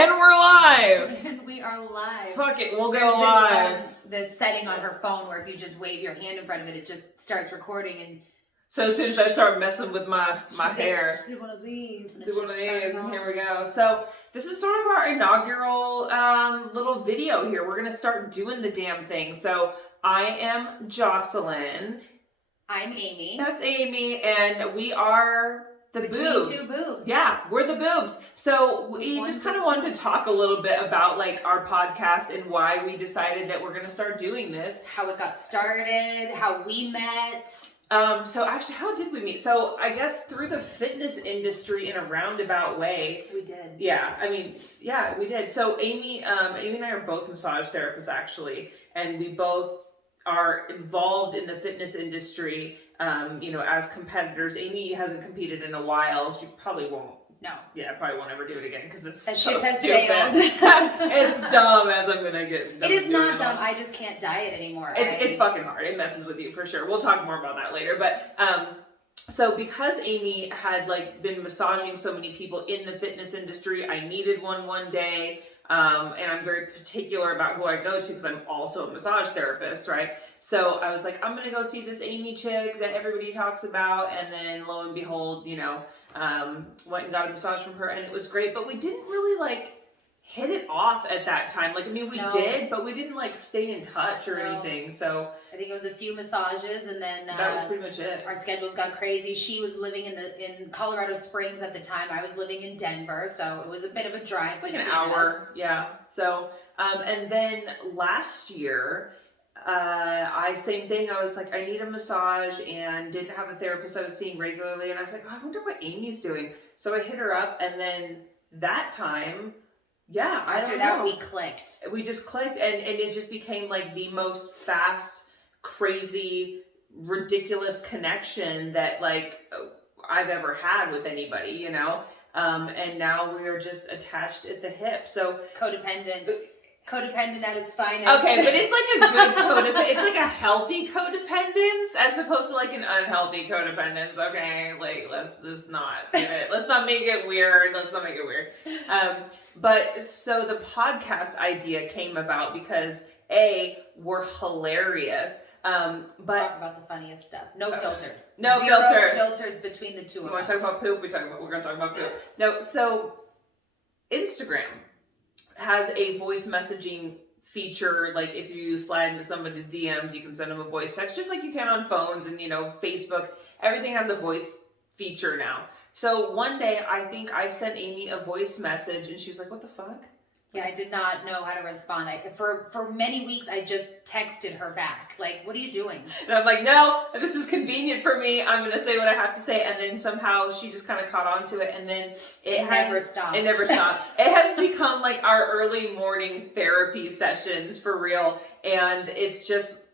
And we're live! And we are live. Fuck it, we'll go live. This setting on her phone where if you just wave your hand in front of it, it just starts recording. And so as soon as I start messing with my hair. She did one of these. And here we go. So this is sort of our inaugural little video here. We're going to start doing the damn thing. So I am Jocelyn. I'm Amy. That's Amy. And we are... the Between boobs. Two boobs. Yeah, we're the boobs. So we just kind of wanted to talk a little bit about like our podcast and why we decided that we're going to start doing this. How it got started, how we met. So actually, how did we meet? So I guess through the fitness industry in a roundabout way. We did. Yeah, I mean, yeah, we did. So Amy and I are both massage therapists actually, and we both are involved in the fitness industry, as competitors. Amy hasn't competed in a while. She probably won't. No. Yeah, probably won't ever do it again because it's so ship has stupid. sailed. It's dumb as I'm gonna get. It is not dumb. I just can't diet anymore. It's fucking hard. It messes with you for sure. We'll talk more about that later. But so because Amy had like been massaging so many people in the fitness industry, I needed one day. And I'm very particular about who I go to because I'm also a massage therapist, right? So I was like, I'm going to go see this Amy chick that everybody talks about. And then lo and behold, went and got a massage from her and it was great. But we didn't really like hit it off at that time. Like, I mean, we did, but we didn't like stay in touch or anything. So I think it was a few massages and then that was pretty much it. Our schedules got crazy. She was living in Colorado Springs at the time. I was living in Denver, so it was a bit of a drive. Like an hour. Us. Yeah. So, and then last year, same thing. I was like, I need a massage and didn't have a therapist I was seeing regularly. And I was like, I wonder what Amy's doing. So I hit her up and then that time, yeah, after that we clicked. We just clicked and it just became like the most fast, crazy, ridiculous connection that like I've ever had with anybody, and now we are just attached at the hip. So codependent at its finest. Okay, but it's like a good codependence. It's like a healthy codependence as opposed to like an unhealthy codependence. Okay, like let's just not let's not make it weird. But so the podcast idea came about because we're hilarious. But talk about the funniest stuff. No filters. Zero filters between the two of us. You want to talk about poop? We're going to talk about poop. No, so Instagram has a voice messaging feature. Like if you slide into somebody's DMs, you can send them a voice text, just like you can on phones and Facebook. Everything has a voice feature now. So one day, I think I sent Amy a voice message, and she was like, "What the fuck?" Yeah, I did not know how to respond. For many weeks, I just texted her back, like, what are you doing? And I'm like, no, this is convenient for me. I'm going to say what I have to say. And then somehow she just kind of caught on to it. And then it never stopped. It never stopped. It has become like our early morning therapy sessions for real. And it's just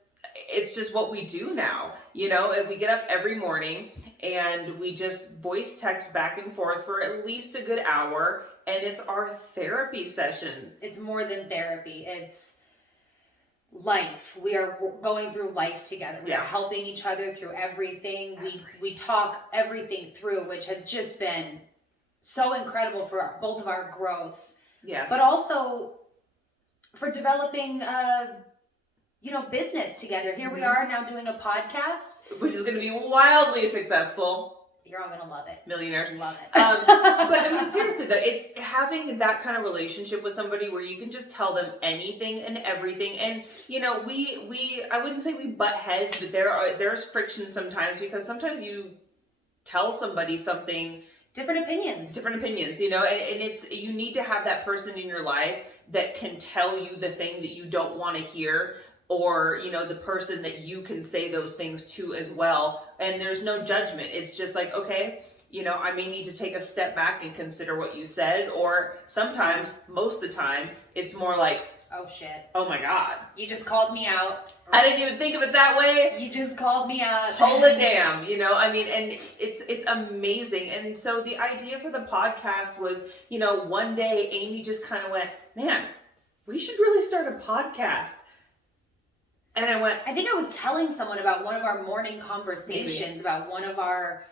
what we do now. We get up every morning and we just voice text back and forth for at least a good hour. And it's our therapy sessions. It's more than therapy. It's life. We are going through life together. We are helping each other through everything. We talk everything through, which has just been so incredible for both of our growths. Yes. But also for developing business together. Here we are now doing a podcast. Which is going to be wildly successful. You're all gonna love it. Millionaires love it. But I mean, seriously though, having that kind of relationship with somebody where you can just tell them anything and everything, and I wouldn't say we butt heads, but there's friction sometimes because sometimes you tell somebody something. Different opinions, and it's you need to have that person in your life that can tell you the thing that you don't want to hear. Or, the person that you can say those things to as well. And there's no judgment. It's just like, okay, I may need to take a step back and consider what you said. Or sometimes, most of the time, it's more like, oh shit. Oh my God. You just called me out. I didn't even think of it that way. You just called me out. Holy damn, and it's amazing. And so the idea for the podcast was, one day Amy just kind of went, man, we should really start a podcast. And I think I was telling someone about one of our morning conversations, about one of our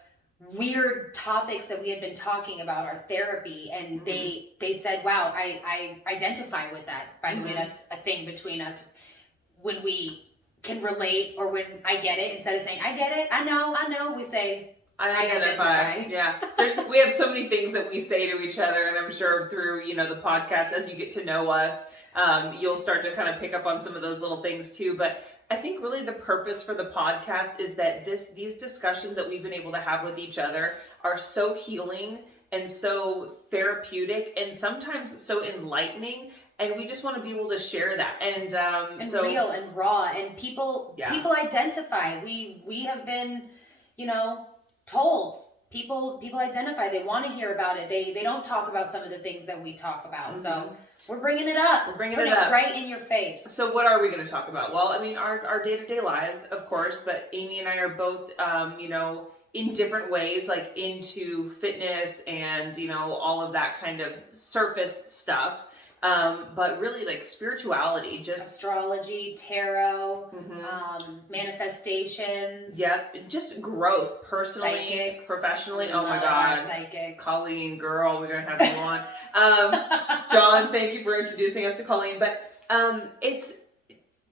weird topics that we had been talking about, our therapy, and they said, wow, I identify with that. By the way, that's a thing between us. When we can relate, or when I get it, instead of saying, I get it, I know, we say, I identify. Yeah. We have so many things that we say to each other, and I'm sure through, the podcast, as you get to know us, you'll start to kind of pick up on some of those little things too. But I think really the purpose for the podcast is that these discussions that we've been able to have with each other are so healing and so therapeutic and sometimes so enlightening. And we just want to be able to share that, and so real and raw, and people identify. We have been, told. People identify. They want to hear about it. They don't talk about some of the things that we talk about. So we're bringing it up. We're bringing it up right in your face. So what are we going to talk about? Well, I mean, our day-to-day lives, of course, but Amy and I are both, in different ways, like into fitness and, all of that kind of surface stuff. But really like spirituality, just astrology, tarot, manifestations. Yep, just growth personally, psychics, professionally. Oh my God, psychics. Colleen, girl, we're gonna have you on. John, thank you for introducing us to Colleen. But it's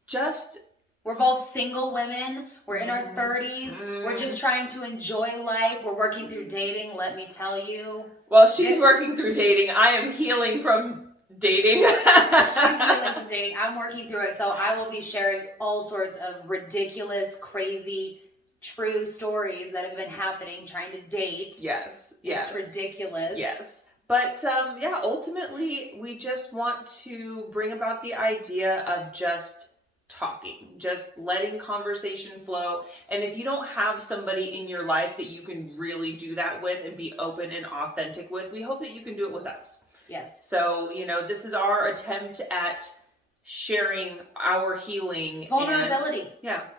just. We're both single women. We're in our 30s. We're just trying to enjoy life. We're working through dating, let me tell you. Well, she's working through dating. I am healing from dating. She's healing from dating. I'm working through it. So I will be sharing all sorts of ridiculous, crazy, true stories that have been happening trying to date. Yes. It's ridiculous. Yes. But ultimately, we just want to bring about the idea of just talking, just letting conversation flow. And if you don't have somebody in your life that you can really do that with and be open and authentic with, we hope that you can do it with us. Yes. So, this is our attempt at sharing our healing. Vulnerability.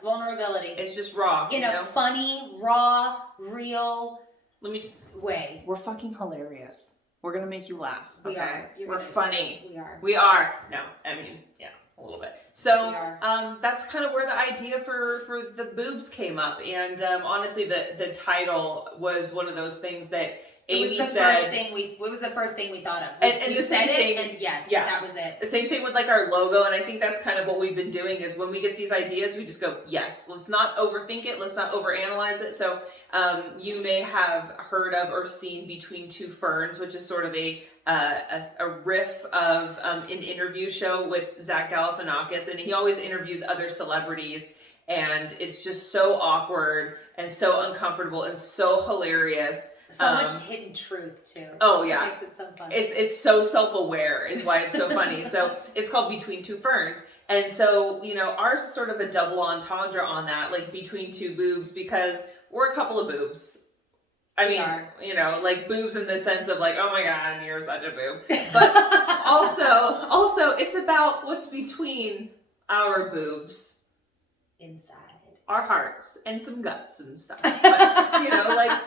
Vulnerability. It's just raw. In a funny, raw, real way. We're fucking hilarious. We're going to make you laugh. We are. We're funny. We are. No, I mean, a little bit. So that's kind of where the idea for the boobs came up. And honestly, the title was one of those things that Amy said. It was the first thing we thought of. And we said it, and yes, that was it. The same thing with like our logo, and I think that's kind of what we've been doing is when we get these ideas, we just go, yes, let's not overthink it, let's not overanalyze it. So you may have heard of or seen Between Two Ferns, which is sort of a riff of an interview show with Zach Galifianakis, and he always interviews other celebrities, and it's just so awkward and so uncomfortable and so hilarious. So much hidden truth too. Oh yeah, makes it so funny. It's so self-aware is why it's so funny. So it's called Between Two Ferns, and so ours is sort of a double entendre on that, like between two boobs, because we're a couple of boobs. I mean, like boobs in the sense of like, oh my God, you're such a boob. But also it's about what's between our boobs. Inside. Our hearts and some guts and stuff. But,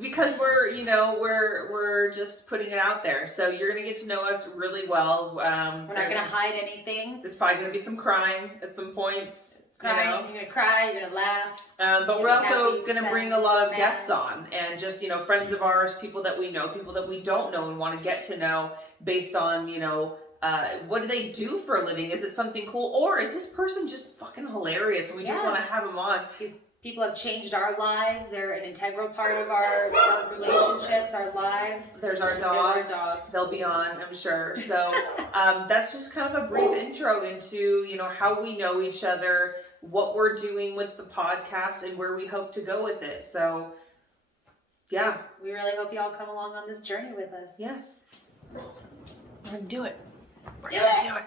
because we're just putting it out there. So you're going to get to know us really well. We're not going to hide anything. There's probably going to be some crying at some points. You're going to cry, you're going to laugh. But we're also going to bring a lot of guests on, and just, friends of ours, people that we know, people that we don't know and want to get to know based on, what do they do for a living? Is it something cool? Or is this person just fucking hilarious and we just want to have them on? These people have changed our lives. They're an integral part of our relationships, our lives. There's our dogs. They'll be on, I'm sure. So that's just kind of a brief intro into, how we know each other, what we're doing with the podcast, and where we hope to go with it. So, yeah. We really hope you all come along on this journey with us. Yes. We're going to do it. We're going to do it.